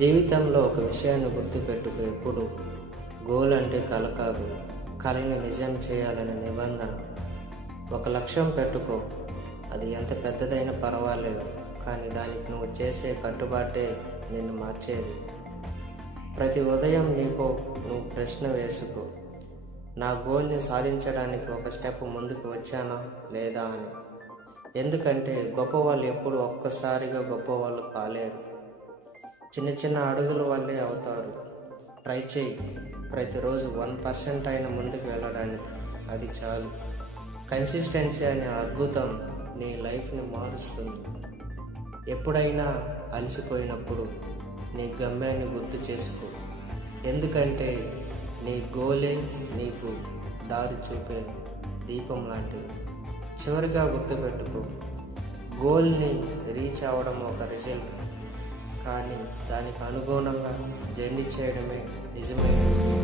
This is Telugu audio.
జీవితంలో ఒక విషయాన్ని గుర్తుపెట్టుకో, ఎప్పుడు గోల్ అంటే కల కాదు, కళని నిజం చేయాలనే నిబంధన. ఒక లక్ష్యం పెట్టుకో, అది ఎంత పెద్దదైనా పర్వాలేదు, కానీ దానికి నువ్వు చేసే కట్టుబాటే నిన్ను మార్చేది. ప్రతి ఉదయం నువ్వు ప్రశ్న వేసుకో, నా గోల్ని సాధించడానికి ఒక స్టెప్ ముందుకు వచ్చానా లేదా అని. ఎందుకంటే గొప్పవాళ్ళు ఎప్పుడు ఒక్కసారిగా గొప్పవాళ్ళు కాలేరు, చిన్న చిన్న అడుగుల వల్లే అవుతారు. ట్రై చేయి, ప్రతిరోజు 1% అయినా ముందుకు వెళ్ళడానికి, అది చాలు. కన్సిస్టెన్సీ అనే అద్భుతం నీ లైఫ్ని మారుస్తుంది. ఎప్పుడైనా అలసిపోయినప్పుడు నీ గమ్యాన్ని గుర్తు చేసుకో, ఎందుకంటే నీ గోలే నీకు దారి చూపే దీపం లాంటిది. చివరిగా గుర్తుపెట్టుకో, గోల్ని రీచ్ అవ్వడం ఒక రిజల్ట్, కానీ దానికి అనుగుణంగా జర్నీ చేయడమే నిజమైన విజయం.